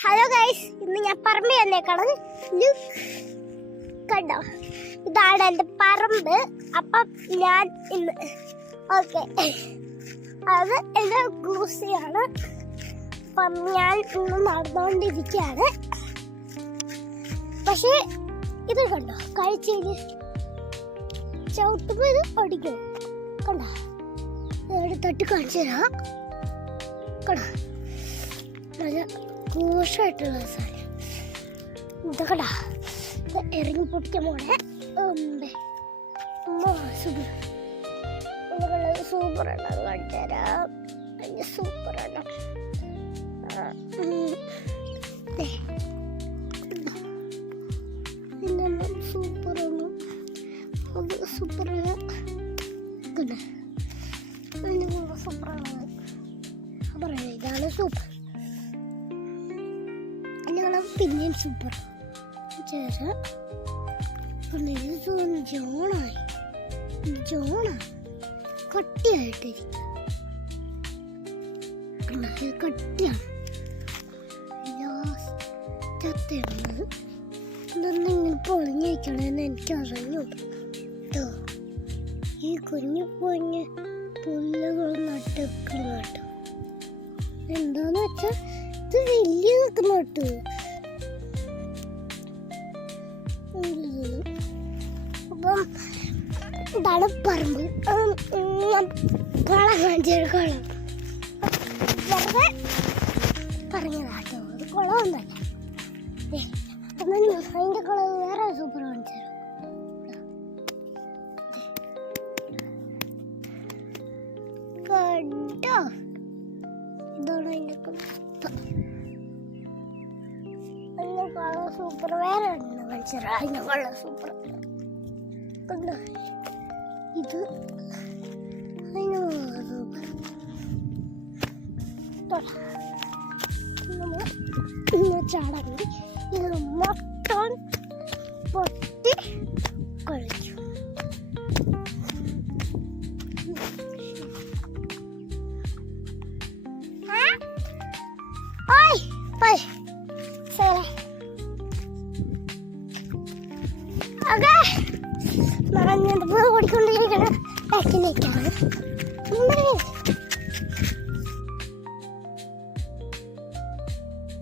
Hello guys ഇന്ന് ഞാൻ പറമ്പ് തന്നേക്കാണ് കണ്ടോ? ഇതാണ് എന്റെ പറമ്പ്. അപ്പം ഞാൻ ഇന്ന് ഓക്കെ. അത് എന്റെ ഗൂസിയാണ്. അപ്പം ഞാൻ ഇന്ന് നടന്നുകൊണ്ടിരിക്കുകയാണ്. പക്ഷേ ഇത് കണ്ടോ? കഴിച്ചതിന് ചവിട്ടുമ്പോൾ ഇത് പഠിക്കും കണ്ടോ? ഇവിടെ തട്ടി കാണിച്ചു തരാം. കണ്ടോ? നല്ല കോഷമായിട്ടുള്ള സാധനം. ഇതൊക്കെടാ ഇത് ഇറങ്ങി പൊട്ടിക്കാൻ പോണേ. സൂപ്പർ സൂപ്പർ അത് കാണിച്ചു തരാം സൂപ്പർ. ഇതെല്ലാം സൂപ്പറാണ് അത്. ഇതിന് സൂപ്പറാണ് പറയാം. ഇതാണ് സൂപ്പർ പിന്നെയും സൂപ്പർ ചേരാ ജോണായി. ജോണാ കട്ടിയായിട്ടിരിക്കും കട്ടിയാണ് ചത്തയാണ് ഇതൊന്നും ഇങ്ങനെ പൊളിഞ്ഞിരിക്കണമെന്ന് എനിക്ക് അറിഞ്ഞു കേട്ടോ ഈ കുഞ്ഞു കുഞ്ഞ് പുല്ലുകൾ നട്ടെടുക്കുന്നു കേട്ടോ എന്താന്ന് വെച്ചാൽ ഇത് വലിയ നിൽക്കുന്നു കേട്ടോ അപ്പം ഇതാണ് പറമ്പ്. കുളം കാണിച്ചൊരു കുളം വെറുതെ പറഞ്ഞതാട്ടോ അത് ഞാൻ അതിന്റെ കുളം വേറെ സൂപ്പർ കാണിച്ചു കണ്ടോ? ഇതാണ് അതിന്റെ കുളം. സൂപ്പർ. വേറെ ഉണ്ട് കാണിച്ചു അതിന്റെ കുളം സൂപ്പർ. കണ്ടോ ഇത് അതിന് സൂപ്പർ നമ്മൾ ഇന്ന് ചാടങ്ങി ഇത് മൊത്തം പൊട്ടി കളിച്ചു ഓയ് ഓക്കേ ഓടിക്കൊണ്ടിരിക്കണം ബാക്കിലേക്കാണ്